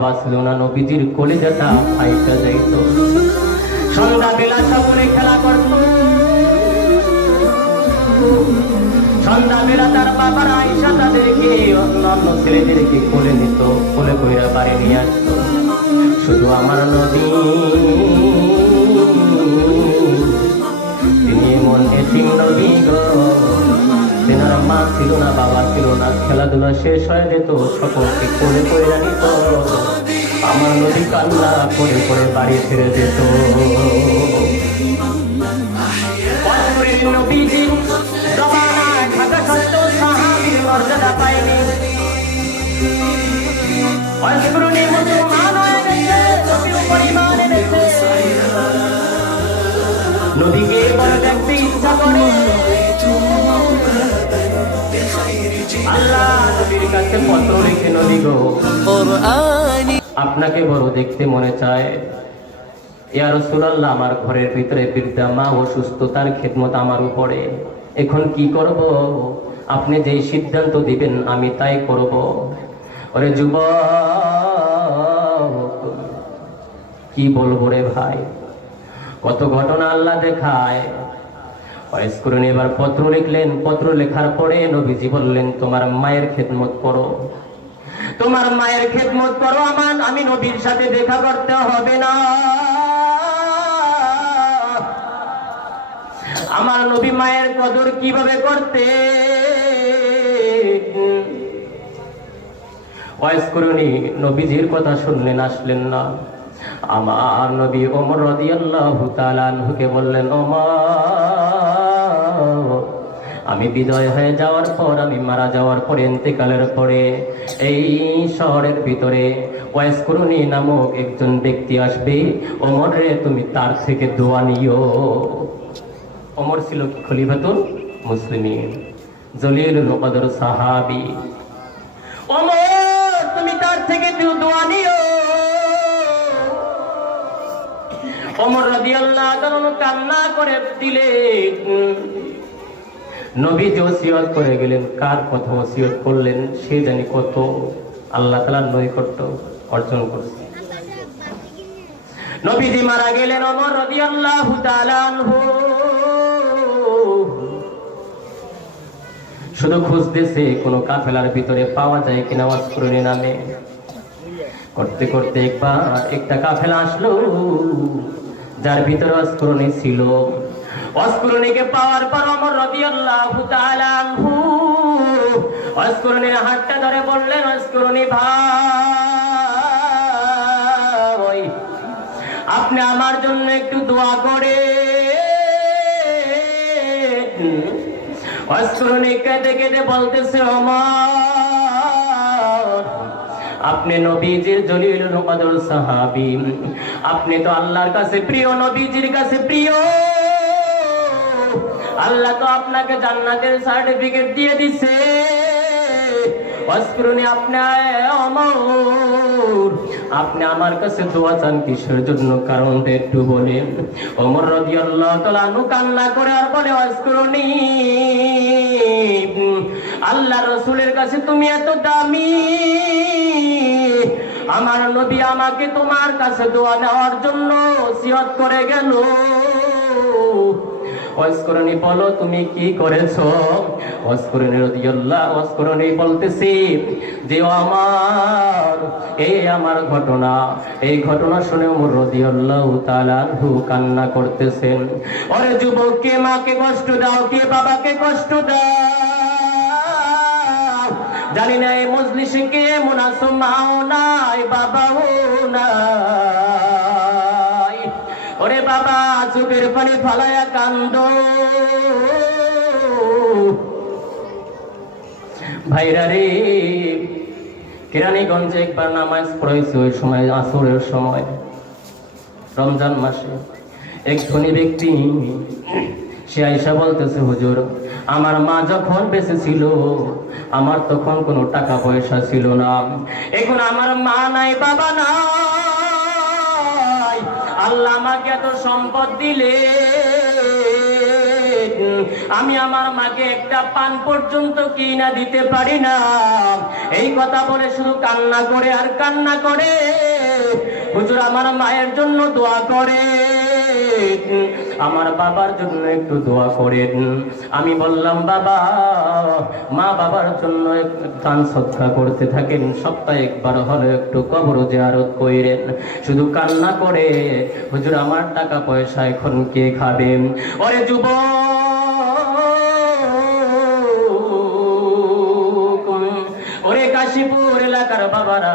বাঁচল না নবীজির কলেজাটা ফাইটা যাইত। সন্ধ্যা বেলা সকলে খেলা করত। সন্ধ্যা বেলা তার বাবার আইসা তাদেরকে অন্যান্য ছেলেদেরকে কোলে নিত, কোলে কইরা বাড়ি নিয়ে আসতো। শুধু আমার নদী তিনি এমন এতিম নদী মা ছিল না বাবা ছিল না। খেলাধুলা শেষ হয়ে যেত, সকলকে করে করে জানিত আমার নদী কান্না করে করে বাড়ি ছেড়ে যেত। নদীকে বড় দেখতে পথ রেখে নদী। আপনাকে বড় দেখতে মনে চায়। ইয়া রসুলাল্লাহ, আমার ঘরের ভিতরে বৃদ্ধা মা অসুস্থতার খেদমত আমার উপরে। এখন কি করব? আপনি যে সিদ্ধান্ত দিবেন, আমি তাই করব। ওরে যুব কি বলব রে ভাই? কত ঘটনা আল্লাহ দেখায়। ফয়েজ এবার পত্র লিখলেন। পত্র লেখার পরে নবীজি বললেন, তোমার মায়ের খেদমত করো। তোমার মায়ের খেদমত করো, আমার, আমি নবীর সাথে দেখা করতে হবে না। আমার নবী মায়ের কদর কীভাবে করতে? ওয়াইস নবীজির কথা শুনলেন, আসলেন না। আমার নবী ওমর রাদিয়াল্লাহু তাআলা আনহুকে বললেন, ওমর আমি বিদয় হয়ে যাওয়ার পর, আমি মারা যাওয়ার পরে ইন্তেকালের পরে এই শহরের ভিতরে ওয়াইস করুনি নামক একজন ব্যক্তি আসবে। ওমর রে, তুমি তার থেকে দোয়া নিও। ওমর ছিল খলিফাতুল মুসলিমিন, জলিলুল কদর সাহাবী। ওমর, তুমি তার থেকে দোয়া নিও। ওমর রাদিয়াল্লাহু তাআলা কান্না করে দিলেন। নবী যে ওসিয়ত করে গেলেন, কার কথা ওসিয়ত করলেন, সে জানি কত আল্লাহ তাআলার নৈকট্য অর্জন করছে। নবীজি মারা গেলেন রাদিয়াল্লাহু তাআলা আনহু। শুধু খুঁজতেছে কোন কাফেলার ভিতরে পাওয়া যায় কিনা অস্করণী নামে। করতে করতে একবার একটা কাফেলা আসলো, যার ভিতরে অস্করণী ছিল অস্করণীকে পাওয়ার পর অমর রাদিয়াল্লাহু তাআলা হাতটা ধরে বললেন অস্করণী ভাই, আপনি আমার জন্য একটু দোয়া করে অস্করণী কেঁদে কেঁদে বলতেছে আমার আপনি নবীজির জলিল কদর সাহাবি। আপনি তো আল্লাহর কাছে প্রিয়, নবীজির কাছে প্রিয়। আল্লাহ তো আপনাকে জান্নাতের সার্টিফিকেট দিয়ে দিছে। অস্করণী আপনি অমর। আপনি আমার কাছে দোয়া চান কিসের জন্য? কারণটা একটু বলেন। অমর রদি আল্লাহ তালু কান্না করে আর বলে অস্করণী আল্লাহ রসুলের কাছে তুমি এত দামি। আমার নবী আমাকে তোমার কাছে দোয়া নেওয়ার জন্য সিয়ত করে গেল। অস্করণী বলো, তুমি কি করেছ? অস্করণী রদিয়াল্লাহ অস্করণী বলতেছি যে আমার এই আমার ঘটনা। এই ঘটনা শুনে ওমর রদিয়াল্লাহু তাআলা হু কান্না করতেছেন। ওরে যুবক কে মাকে কষ্ট দাও, কে বাবাকে কষ্ট দাও। জানি না এই মজলিসে কে মুনাসব, মাও নাই, বাবাও নাই। চোখের পানি ফালায়া কান্দ ভাইরা রে, কেরানীগঞ্জে একবার নামাজ পড়াইছে ওই সময়, আসরের সময়, রমজান মাসে। এক ধনী ব্যক্তি, সে আইসা বলতেছে, হুজুর, আমার মা যখন বেঁচে ছিল, আমার তখন কোনো টাকা পয়সা ছিল না। এখন আমার মা নাই, বাবা নাই। আল্লাহ আমাকে এত সম্পদ দিলে, আমি আমার মাকে একটা পান পর্যন্ত কিনা দিতে পারি না। এই কথা বলে শুধু কান্না করে আর কান্না করে। হুজুর আমার মায়ের জন্য দোয়া করে। আমার বাবার জন্য একটু দোয়া করেন। আমি বললাম, বাবা, মা বাবার জন্য দান সৎকা করতে থাকেন। সপ্তাহে একবার হলে একটু কবর জিয়ারত কইরেন শুধু কান্না করে, হুজুর আমার টাকা পয়সা এখন কে খাবে? ওরে যুব ওরে কাশীপুর এলাকার বাবারা।